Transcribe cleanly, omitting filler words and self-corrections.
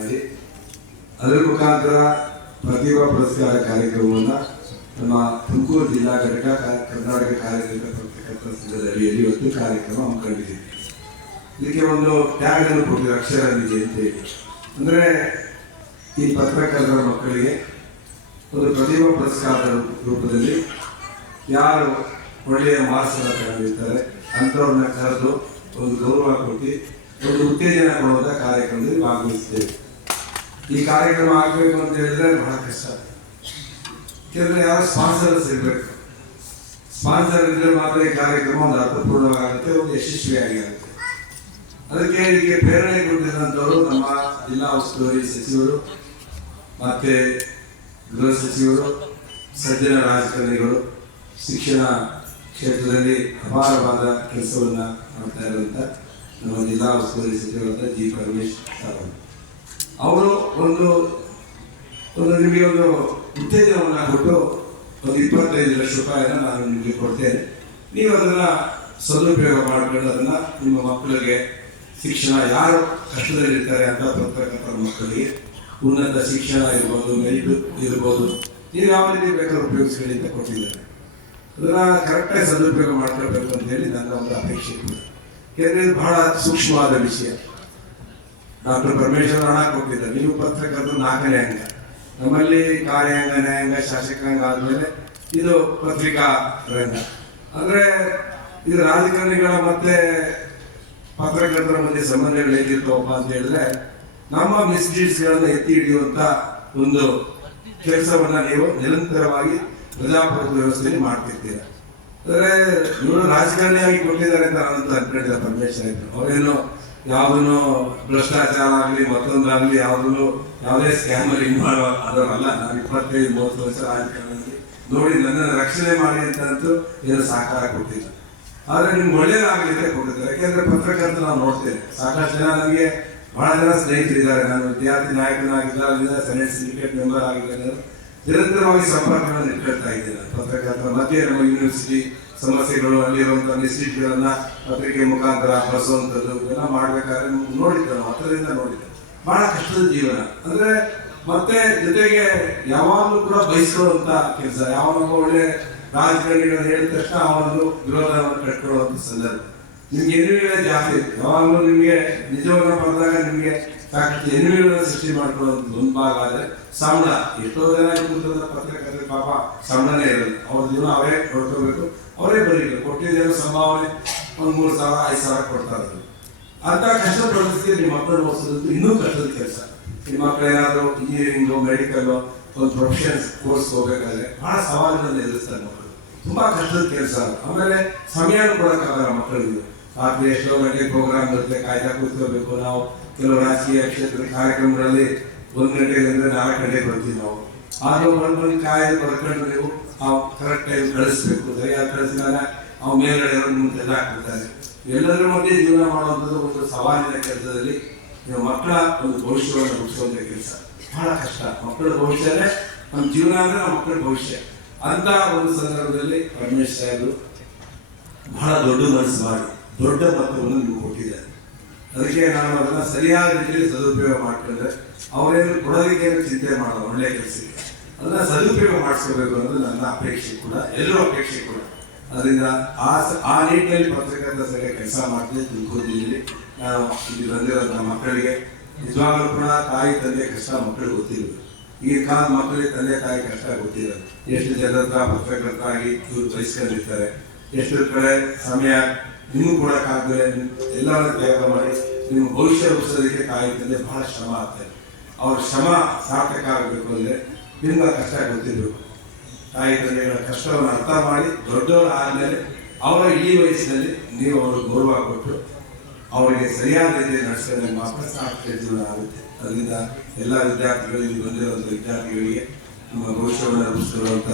ಮಾಡಿ ಅದರ ಮುಖಾಂತರ ಪ್ರತಿಭಾ ಪುರಸ್ಕಾರ ಕಾರ್ಯಕ್ರಮವನ್ನು ನಮ್ಮ ತುಮಕೂರು ಜಿಲ್ಲಾ ಘಟಕ ಕರ್ನಾಟಕ ಕಾರ್ಯನಿರತ ಪತ್ರಕರ್ತರ ಸಂಘದ ಅಡಿಯಲ್ಲಿ ಇವತ್ತು ಕಾರ್ಯಕ್ರಮ ಹಮ್ಮಿಕೊಂಡಿದ್ದೀವಿ. ಇದಕ್ಕೆ ಒಂದು ಟ್ಯಾಗ್ ಅನ್ನು ಕೊಟ್ಟಿದ್ದಾರೆ, ಅಕ್ಷರ ನಿಧಿ ಅಂತ ಹೇಳಿ. ಅಂದರೆ ಈ ಪತ್ರಕರ್ತರ ಮಕ್ಕಳಿಗೆ ಒಂದು ಪ್ರತಿಭಾ ಪುರಸ್ಕಾರದ ರೂಪದಲ್ಲಿ ಯಾರು ಒಳ್ಳೆಯ ಮಾರ್ಕ್ಸನ್ನು ತಗೊಂಡಿರ್ತಾರೆ ಅಂಥವ್ರನ್ನ ಕರೆದು ಒಂದು ಗೌರವ ಕೊಟ್ಟು ಒಂದು ಉತ್ತೇಜನ ಕೊಡುವಂಥ ಕಾರ್ಯಕ್ರಮದಲ್ಲಿ ಭಾಗವಹಿಸ್ತೇವೆ. ಈ ಕಾರ್ಯಕ್ರಮ ಆಗಬೇಕು ಅಂತ ಹೇಳಿದ್ರೆ ಬಹಳ ಕಷ್ಟ. ಯಾಕೆಂದರೆ ಯಾರು ಸ್ಪಾನ್ಸರ್ಸ್ ಇರಬೇಕು. ಸ್ಪಾನ್ಸರ್ ಇದ್ರೆ ಮಾತ್ರ ಈ ಕಾರ್ಯಕ್ರಮ ಒಂದು ಅರ್ಥಪೂರ್ಣವಾಗುತ್ತೆ, ಒಂದು ಯಶಸ್ವಿಯಾಗಿ ಆಗುತ್ತೆ. ಅದಕ್ಕೆ ಇದಕ್ಕೆ ಪ್ರೇರಣೆ ಕೊಟ್ಟಿರುವಂಥವರು ನಮ್ಮ ಜಿಲ್ಲಾ ಉಸ್ತುವಾರಿ ಸಚಿವರು ಮತ್ತೆ ಗೃಹ ಸಚಿವರು, ಸಜ್ಜನ ರಾಜಕಾರಣಿಗಳು, ಶಿಕ್ಷಣ ಕ್ಷೇತ್ರದಲ್ಲಿ ಅಪಾರವಾದ ಕೆಲಸವನ್ನು ಮಾಡ್ತಾ ಇರುವಂಥ ನಮ್ಮ ಜಿಲ್ಲಾ ಉಸ್ತುವಾರಿ ಸಚಿವರಾದ ಜಿ ಪರಮೇಶ್ ಅವರು ಒಂದು ನಿಮಗೆ ಒಂದು ಉತ್ತೇಜನವನ್ನು ಕೊಟ್ಟು ಒಂದು 25 ಲಕ್ಷ ರೂಪಾಯಿನ ನಾನು ನಿಮಗೆ ಕೊಡ್ತೇನೆ. ನೀವು ಅದನ್ನು ಸದುಪಯೋಗ ಮಾಡಿಕೊಂಡು ಅದನ್ನು ನಿಮ್ಮ ಮಕ್ಕಳಿಗೆ ಶಿಕ್ಷಣ, ಯಾರು ಕಷ್ಟದಲ್ಲಿರ್ತಾರೆ ಅಂತ ಪತ್ರಕರ್ತರ ಮಕ್ಕಳಿಗೆ ಉನ್ನತ ಶಿಕ್ಷಣ ಇರ್ಬೋದು, ಮೆರಿಟ್ ಇರ್ಬೋದು, ನೀವು ಯಾವ ರೀತಿ ಬೇಕಾದ್ರೂ ಉಪಯೋಗಿಸ್ಕೊಳ್ಳಿ ಅಂತ ಕೊಟ್ಟಿದ್ದಾರೆ. ಅದನ್ನು ಕರೆಕ್ಟಾಗಿ ಸದುಪಯೋಗ ಮಾಡ್ಕೊಳ್ಬೇಕು ಅಂತೇಳಿ ನನ್ನ ಒಂದು ಅಪೇಕ್ಷೆ ಕೂಡ. ಯಾಕೆಂದರೆ ಇದು ಬಹಳ ಸೂಕ್ಷ್ಮವಾದ ವಿಷಯ. ಡಾಕ್ಟರ್ ಪರಮೇಶ್ವರ್ ಹಣ ಕೊಟ್ಟಿದ್ದಾರೆ. ನೀವು ಪತ್ರಕರ್ತರು 4ನೇ ಅಂಗ, ನಮ್ಮಲ್ಲಿ ಕಾರ್ಯಾಂಗ, ನ್ಯಾಯಾಂಗ, ಶಾಸಕಾಂಗ ಆದಮೇಲೆ ಇದು ಪತ್ರಿಕಾ ರಂಗ. ಅಂದರೆ ಇದು ರಾಜಕಾರಣಿಗಳ ಮತ್ತೆ ಪತ್ರಕರ್ತರ ಮಧ್ಯೆ ಸಂಬಂಧಗಳು ಹೇಗಿರ್ತಾವಪ್ಪ ಅಂತ ಹೇಳಿದ್ರೆ, ನಮ್ಮ ಮಿಸ್ಡೀಡ್ಸ್ಗಳನ್ನು ಎತ್ತಿ ಹಿಡಿಯುವಂಥ ಒಂದು ಕೆಲಸವನ್ನ ನೀವು ನಿರಂತರವಾಗಿ ಪ್ರಜಾಪ್ರಭುತ್ವ ವ್ಯವಸ್ಥೆಯಲ್ಲಿ ಮಾಡ್ತಿರ್ತೀರ. ಅಂದರೆ ಇವರು ರಾಜಕಾರಣಿಯಾಗಿ ಕೊಟ್ಟಿದ್ದಾರೆ ಅಂತ ನಾನಂತೂ ಅನ್ಕೊಂಡಿದ್ದೆ. ಪರಮೇಶ್ವರ್ ಅವರೇನು ಯಾವುದನ್ನು ಭ್ರಷ್ಟಾಚಾರ ಆಗಲಿ ಮತ್ತೊಂದಾಗಲಿ ಯಾವುದೇ ಸ್ಕ್ಯಾಮಲ್ಲಿ ಇನ್ವಾಲ್ವ್ ಆದವರಲ್ಲ. ನಾನು 25-30 ವರ್ಷ ರಾಜಕಾರಣದಲ್ಲಿ ನೋಡಿ ನನ್ನನ್ನು ರಕ್ಷಣೆ ಮಾಡಿ ಅಂತಂತೂ ಏನು ಸಹಕಾರ ಕೊಟ್ಟಿಲ್ಲ. ಆದರೆ ನಿಮ್ಗೆ ಒಳ್ಳೇದಾಗಲಿದೆ ಕೊಟ್ಟಿದ್ದಾರೆ. ಯಾಕೆಂದ್ರೆ ಪತ್ರಕರ್ತ ನಾವು ನೋಡ್ತೇವೆ, ಸಾಕಷ್ಟು ಜನ ನನಗೆ ಬಹಳ ಜನ ಸ್ನೇಹಿತರಿದ್ದಾರೆ. ನಾನು ವಿದ್ಯಾರ್ಥಿ ನಾಯಕನಾಗಿದ್ದಾಗ ಸೆನೆಟ್ ಸಿಂಡಿಕೇಟ್ ಮೆಂಬರ್ ಆಗಿದ್ದಾಗ ನಿರಂತರವಾಗಿ ಸಂಪರ್ಕಗಳನ್ನು ಇಟ್ಕೊಳ್ತಾ ಇದ್ದೇನೆ. ಪತ್ರಕರ್ತರ ಮಧ್ಯೆ ನಮ್ಮ ಯೂನಿವರ್ಸಿಟಿ ಸಮಸ್ಯೆಗಳು, ಅಲ್ಲಿರುವಂಥ ಇನ್ಸ್ಟಿಟ್ಯೂಟ್ಗಳನ್ನ ಪತ್ರಿಕೆ ಮುಖಾಂತರ ಬಳಸುವಂಥದ್ದು ಎಲ್ಲ ಮಾಡಬೇಕಾದ್ರೆ ನೋಡಿದ್ದೆ, ನಾವು ಹತ್ತಿರದಿಂದ ನೋಡಿದ್ದೆ. ಬಹಳ ಕಷ್ಟದ ಜೀವನ. ಅಂದರೆ ಮತ್ತೆ ಜೊತೆಗೆ ಯಾವಾಗಲೂ ಕೂಡ ಬಯಸುವಂಥ ಕೆಲಸ. ಯಾವಾಗ ಒಳ್ಳೆ ರಾಜಕಾರಣಿಗಳು ಹೇಳಿದ ತಕ್ಷಣ ಅವನನ್ನು ವಿರೋಧವನ್ನು ಕಟ್ಕೊಳ್ಳುವಂಥ ಸಂದರ್ಭ. ನಿಮ್ಗೆ ಎನ್ನುವಿಗಳೇ ಜಾಸ್ತಿ. ಯಾವಾಗಲೂ ನಿಮಗೆ ನಿಜವನ್ನು ಬರೆದಾಗ ನಿಮಗೆ ಸಾಕಷ್ಟು ಎನ್ನುವಿಗಳನ್ನು ಸೃಷ್ಟಿ ಮಾಡ್ಕೊಳ್ಳೋದು ಒಂದು ಭಾಗ. ಆದರೆ ಸಂಬಳ, ಎಷ್ಟೋ ಜನ ಕೂತದ ಪತ್ರಕರ್ತರ ಪಾಪ ಸಂಬಳನೇ ಇರೋದು. ಅವ್ರ ಜೀವನ ಅವರೇ ನೋಡ್ಕೋಬೇಕು, ಅವರೇ ಬರೀಬೇಕು. ಕೊಟ್ಟಿದ್ದೇನೋ ಸಂಭಾವನೆ ಒಂದು 3,000 5,000 ಕೊಡ್ತಾ ಇದ್ರು. ಅಂತ ಕಷ್ಟದ ಪರಿಸ್ಥಿತಿ ನಿಮ್ಮ ಮಕ್ಕಳು ಓದಿಸೋದು ಇನ್ನೂ ಕಷ್ಟದ ಕೆಲಸ. ನಿಮ್ಮ ಮಕ್ಕಳು ಏನಾದರೂ ಇಂಜಿನಿಯರಿಂಗು, ಮೆಡಿಕಲ್ಲು, ಒಂದು ಪ್ರೊಫೆಷನ್ಸ್ ಕೋರ್ಸ್ ಹೋಗ್ಬೇಕಾದ್ರೆ ಬಹಳ ಸವಾಲುಗಳನ್ನು ಎದುರಿಸ್ತಾರೆ ಮಕ್ಕಳು. ತುಂಬಾ ಕಷ್ಟದ ಕೆಲಸ. ಆಮೇಲೆ ಸಮಯನೂ ಕೊಡೋಕ್ಕಾಗಲ್ಲ ಮಕ್ಕಳಿಗೆ. ರಾತ್ರಿ ಎಷ್ಟೋ ಗಂಟೆ ಪ್ರೋಗ್ರಾಮ್ ಇರುತ್ತೆ, ಕಾಯ್ತಾ ಕೂತ್ಕೋಬೇಕು. ನಾವು ಕೆಲವು ರಾಜಕೀಯ ಕ್ಷೇತ್ರದ ಕಾರ್ಯಕ್ರಮಗಳಲ್ಲಿ 1 ಗಂಟೆಯಿಂದ 4 ಗಂಟೆಗೆ ಬರ್ತೀವಿ ನಾವು. ಆದರೂ ಬಂದು ಕಾಯ್ದು ಬರ್ಕೊಂಡು ನೀವು ಕರೆಕ್ಟ್ ಟೈಮ್ ಕಳಿಸ್ಬೇಕು. ಸರಿಯಾದ ಕಳಿಸಿದಾಗ ಅವ್ರು ಮೇಲ್ಗಡೆ ಮುಂದೆ ತೆಗೆದು ಹಾಕ್ಬಿಡ್ತಾರೆ. ಎಲ್ಲರ ಮಧ್ಯೆ ಜೀವನ ಮಾಡುವಂಥದ್ದು ಒಂದು ಸವಾಲಿನ ಕೆಲಸದಲ್ಲಿ ನೀವು ಮಕ್ಕಳ ಒಂದು ಭವಿಷ್ಯವನ್ನು ರೂಪಿಸುವಂಥ ಕೆಲಸ ಬಹಳ ಕಷ್ಟ. ಮಕ್ಕಳ ಭವಿಷ್ಯನೇ ನಮ್ಮ ಜೀವನ ಅಂದರೆ ನಮ್ಮ ಮಕ್ಕಳ ಭವಿಷ್ಯ. ಅಂತ ಒಂದು ಸಂದರ್ಭದಲ್ಲಿ ಪರಮೇಶ್ ಸಾಹೇಬರು ಬಹಳ ದೊಡ್ಡ ಮನಸ್ಸು ಮಾಡಿ ದೊಡ್ಡ ಮೊತ್ತವನ್ನು ನಿಮ್ಗೆ ಕೊಟ್ಟಿದ್ದಾರೆ. ಅದಕ್ಕೆ ನಾನು ಅದನ್ನು ಸರಿಯಾದ ರೀತಿಯಲ್ಲಿ ಸದುಪಯೋಗ ಮಾಡ್ಕೊಂಡ್ರೆ ಅವರೇನು ಕೊಡೋದಕ್ಕೆ ಚಿಂತೆ ಮಾಡೋದು ಒಳ್ಳೆಯ ಕೆಲಸಕ್ಕೆ ಅದನ್ನ ಸದುಪಯೋಗ ಮಾಡಿಸ್ಕೋಬೇಕು ಅನ್ನೋದು ನನ್ನ ಅಪೇಕ್ಷೆ ಕೂಡ, ಎಲ್ಲರೂ ಅಪೇಕ್ಷೆ ಕೂಡ. ಅದರಿಂದ ಆ ನಿಟ್ಟಿನಲ್ಲಿ ಪತ್ರಕರ್ತರ ಸಂಘ ಕೆಲಸ ಮಾಡ್ತೀವಿ. ತುಮಕೂರು ಜಿಲ್ಲೆಯಲ್ಲಿ ನಾನು ಇಲ್ಲಿ ಬಂದಿರೋ ನಮ್ಮ ಮಕ್ಕಳಿಗೆ ನಿಜವಾಗ್ಲೂ ಕೂಡ ತಾಯಿ ತಂದೆ ಕಷ್ಟ ಮಕ್ಕಳಿಗೆ ಗೊತ್ತಿರೋದು. ಈ ಕಾಲದ ಮಕ್ಕಳಿಗೆ ತಂದೆ ತಾಯಿ ಕಷ್ಟ ಗೊತ್ತಿರೋದು. ಎಷ್ಟು ಜನರ ಹತ್ರ ಪತ್ರಕರ್ತರಾಗಿ ಇವರು ಬಯಸ್ಕೊಂಡಿರ್ತಾರೆ. ಎಷ್ಟು ಕಡೆ ಸಮಯ ನಿಮಗೂ ಕೊಡೋಕ್ಕಾಗದೆ ಎಲ್ಲವನ್ನ ತ್ಯಾಗ ಮಾಡಿ ನಿಮ್ಮ ಭವಿಷ್ಯ ರೂಪಿಸೋದಕ್ಕೆ ತಾಯಿ ತಂದೆ ಬಹಳ ಶ್ರಮ ಆಗ್ತಾರೆ. ಅವ್ರ ಶ್ರಮ ಸಾರ್ಥಕ ಆಗಬೇಕು ಅಂದರೆ ನಿಮ್ಗೆ ಕಷ್ಟ ಗೊತ್ತಿರಬೇಕು. ತಾಯಿ ತಂದೆಗಳ ಕಷ್ಟವನ್ನು ಅರ್ಥ ಮಾಡಿ ದೊಡ್ಡವರು ಆದಮೇಲೆ ಅವರ ಈ ವಯಸ್ಸಿನಲ್ಲಿ ನೀವು ಅವರು ಗೌರವ ಕೊಟ್ಟು ಅವರಿಗೆ ಸರಿಯಾದ ರೀತಿಯಲ್ಲಿ ನಡೆಸಿದ್ರೆ ಮಾತ್ರ ಸಾರ್ಥಕ ಜೀವನ ಆಗುತ್ತೆ. ಅದರಿಂದ ಎಲ್ಲ ವಿದ್ಯಾರ್ಥಿಗಳಿಗೆ ಬಂದಿರುವಂಥ ವಿದ್ಯಾರ್ಥಿಗಳಿಗೆ ನಿಮ್ಮ ಭವಿಷ್ಯವನ್ನು ರೂಪಿಸಿರುವಂಥ